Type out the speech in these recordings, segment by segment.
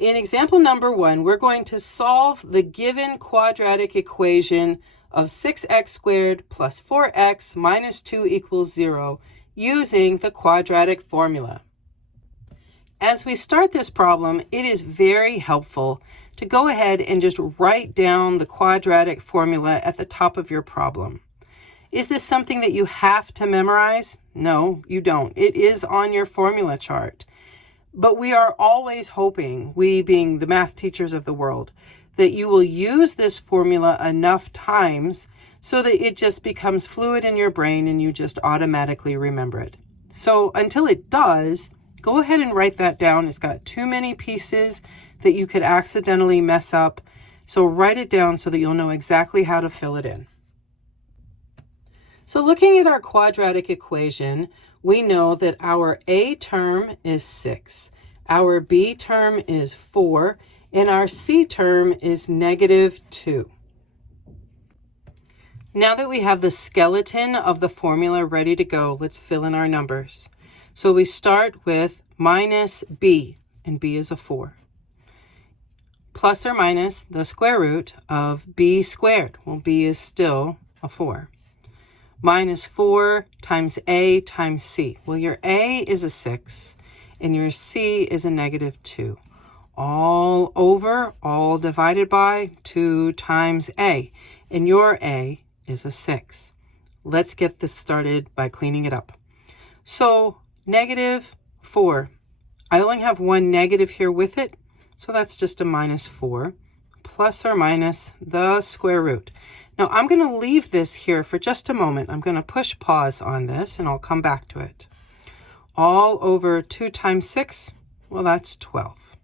In example number 1, we're going to solve the given quadratic equation of 6x squared plus 4x minus 2 equals 0 using the quadratic formula. As we start this problem, it is very helpful to go ahead and just write down the quadratic formula at the top of your problem. Is this something that you have to memorize? No, you don't. It is on your formula chart. But we are always hoping, we being the math teachers of the world, that you will use this formula enough times so that it just becomes fluid in your brain and you just automatically remember it. So until it does, go ahead and write that down. It's got too many pieces that you could accidentally mess up. So write it down so that you'll know exactly how to fill it in. So looking at our quadratic equation, we know that our A term is 6, our B term is 4, and our C term is -2. Now that we have the skeleton of the formula ready to go, let's fill in our numbers. So we start with minus B, and B is a 4. Plus or minus the square root of B squared. Well, B is still a 4. Minus 4 times A times C. Well, your A is a 6, and your C is a -2. All over, all divided by 2 times A, and your A is a 6. Let's get this started by cleaning it up. So, -4. I only have one negative here with it, so that's just a -4, plus or minus the square root. Now, I'm going to leave this here for just a moment. I'm going to push pause on this, and I'll come back to it. All over 2 times 6, well, that's 12.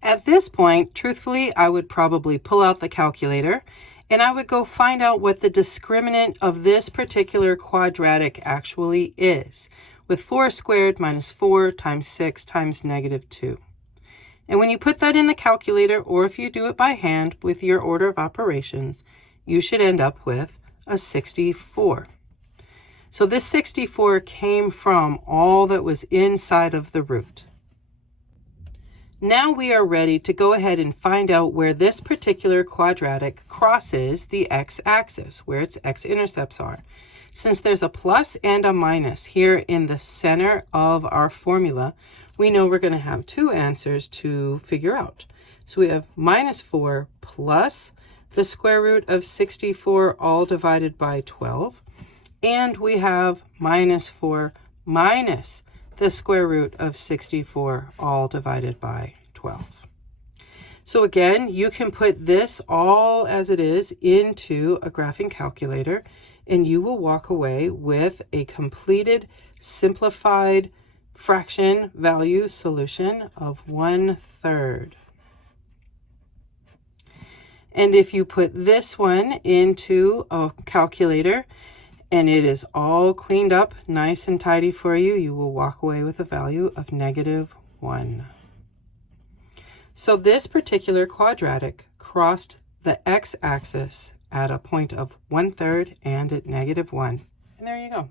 At this point, truthfully, I would probably pull out the calculator, and I would go find out what the discriminant of this particular quadratic actually is, with 4 squared minus 4 times 6 times -2. And when you put that in the calculator, or if you do it by hand with your order of operations, you should end up with a 64. So this 64 came from all that was inside of the root. Now we are ready to go ahead and find out where this particular quadratic crosses the x-axis, where its x-intercepts are. Since there's a plus and a minus here in the center of our formula, we know we're going to have 2 answers to figure out. So we have -4 plus the square root of 64 all divided by 12. And we have -4 minus the square root of 64 all divided by 12. So again, you can put this all as it is into a graphing calculator, and you will walk away with a completed, simplified fraction value solution of 1/3. And if you put this one into a calculator and it is all cleaned up nice and tidy for you, you will walk away with a value of -1. So this particular quadratic crossed the x-axis at a point of 1/3 and at -1. And there you go.